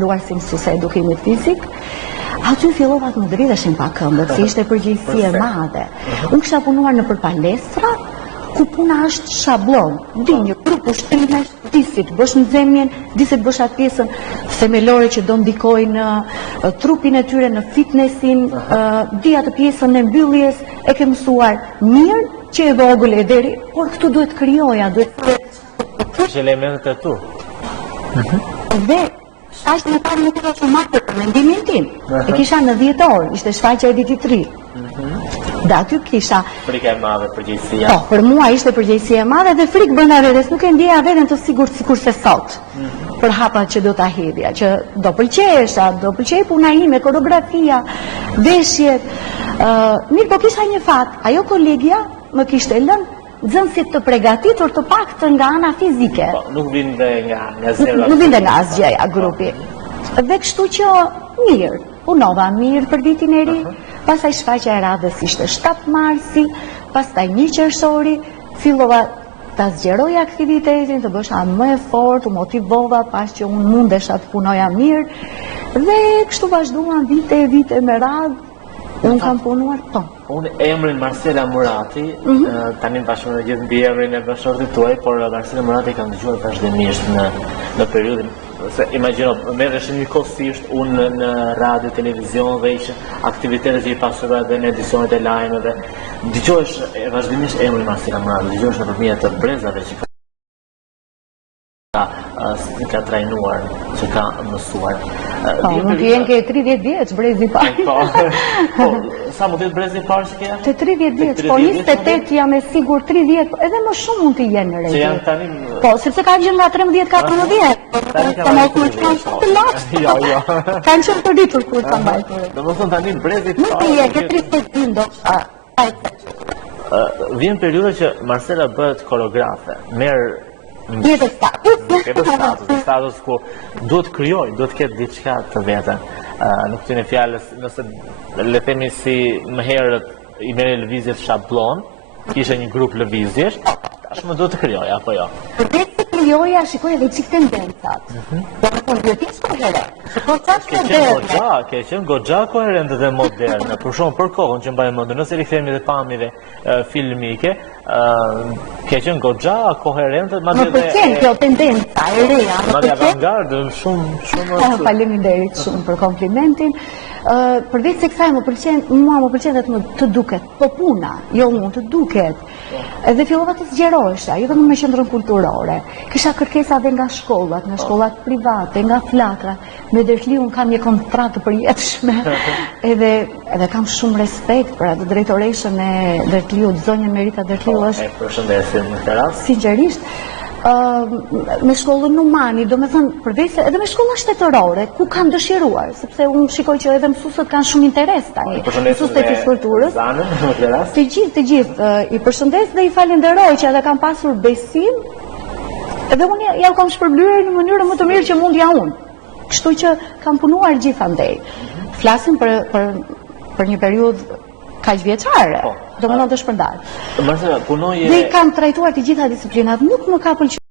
luar si mësuese e edukimit fizik, aty fillova të më dridheshin pa këmbët, si ishte përgjegjësi e madhe. Unë kisha punuar në për palestra, ku puna është shablon, di një grup ushtrimesh, di si të bësh nxemjen, di si të bësh atë pjesën themelore që do ndikojë në trupin e tyre, në fitnessin, di atë pjesën e mbylljes, e ke mësuar mirë, që e vogël e deri, por këtu duhet krijoja, duhet Që elementet e tu. dhe shfaqjen e parë nuk era shumë marrë për mendimin tim. E kisha në 10 orë, ishte shfaqja e ditit 3. Dhe aty kisha Frika e madhe, përgjegjësia. po, për mua ishte përgjegjësi e madhe dhe frikë bënda vetes, nuk e ndjeja veten të sigurt sikurse sot. Për hapat që do ta hedhja, që do pëlqesha, do pëlqej puna ime, koreografia, veshjet. Mirë, po kisha një fat, ajo kolegja më kishte lënë nxënësit të përgatitur të paktën nga ana fizike. Po, nuk vinte nga zero. Nuk vinte nga asgjëja grupi. Dhe kështu që mirë, punova mirë për vitin e ri, pastaj shfaqja e radhës ishte 7 marsi, pastaj 1 qershori, fillova ta zgjeroj aktivitetin, të bësha më e fortë, u motivova pas që unë mundesha të punoja mirë, dhe kështu vazhduan vite me radhë, unë kam punuar tonë. Unë emrin Marcela Murati, tani bashkë me gjithë mbi emrin e bashkëshortit tuaj, por Marcela Murati kam dëgjuar vazhdimisht në periudhën, se imagjino, merresh njëkohësisht unë në radio, televizion dhe ishte aktivitetet që i pasura dhe në edicionet e lajmeve. Dëgjohesh vazhdimisht emrin Marcela Murati, dëgjohesh nëpërmjet të brezave që ka trajnuar, që ka mësuar. Po, nuk jenë ke 30 vjeç, brezi parë. Po, sa mund të jetë brezi parë që ke? Të 30 vjeç, po 28 jam e sigur 30, edhe më shumë mund të jenë në Që rregull. janë tani... Po, sepse kanë qenë nga 13-14. Të mos më shkon të latë. Jo. Kanë qenë të rritur kur të mbajtur. Do më thonë tani brezi Nuk të je, ke 30 ndoshta. Vjen periudha që Marcela bëhet koreografe, merr Jetë status ku duhet krijoj, duhet ketë diçka të vetën. Në kuptimin e fjalës, nëse le themi si më herët i merri lëvizjet shablon, kishe një grup lëvizjesh, tashmë duhet të krijoj apo jo? Përveç se krijoja, shikoj edhe çik tendencat. Do të thonë duhet të jesh koherent. Shikoj çfarë moderne. Ke qenë goxha koherente dhe moderne, për shumë për kohën që mbaj mend, nëse rikthehemi dhe pamjeve filmike, ke qenë goxha koherente, madje Më pëlqen kjo tendenca e reja, më madje pëlqen. avantgardë, shumë Faleminderit shumë për komplimentin. Përveç se kësaj mua më pëlqen dhe të duket, po puna, jo unë, të duket. Edhe fillova të zgjerohesha, jo vetëm me qendrën kulturore. Kisha kërkesa edhe nga shkollat private, nga flakrat. Me Dertliun kam një kontratë të përjetshme. Edhe kam shumë respekt për atë drejtoreshën e Dertliut, zonjën Merita Dertliu është. E përshëndesim në këtë rast. Sinqerisht, me shkollën Numani, do me thënë, përveç se edhe me shkolla shtetërore, ku kanë dëshiruar, sepse unë shikoj që edhe mësusët kanë shumë interes tani, mësusët e fizkulturës. Zanën, në këtë rast. Të gjithë, i përshëndes dhe i falenderoj që edhe kam pasur besim, edhe unë ja u kam shpërblyer në mënyrë më të mirë që mundja unë. Kështu që kam punuar gjithandej. Flasim për një periudhë kaq vjeçare, do më thonë të shpërndar. Marcela, punoje... Dhe i kam trajtuar të gjitha disiplinat, nuk më ka pëlqyer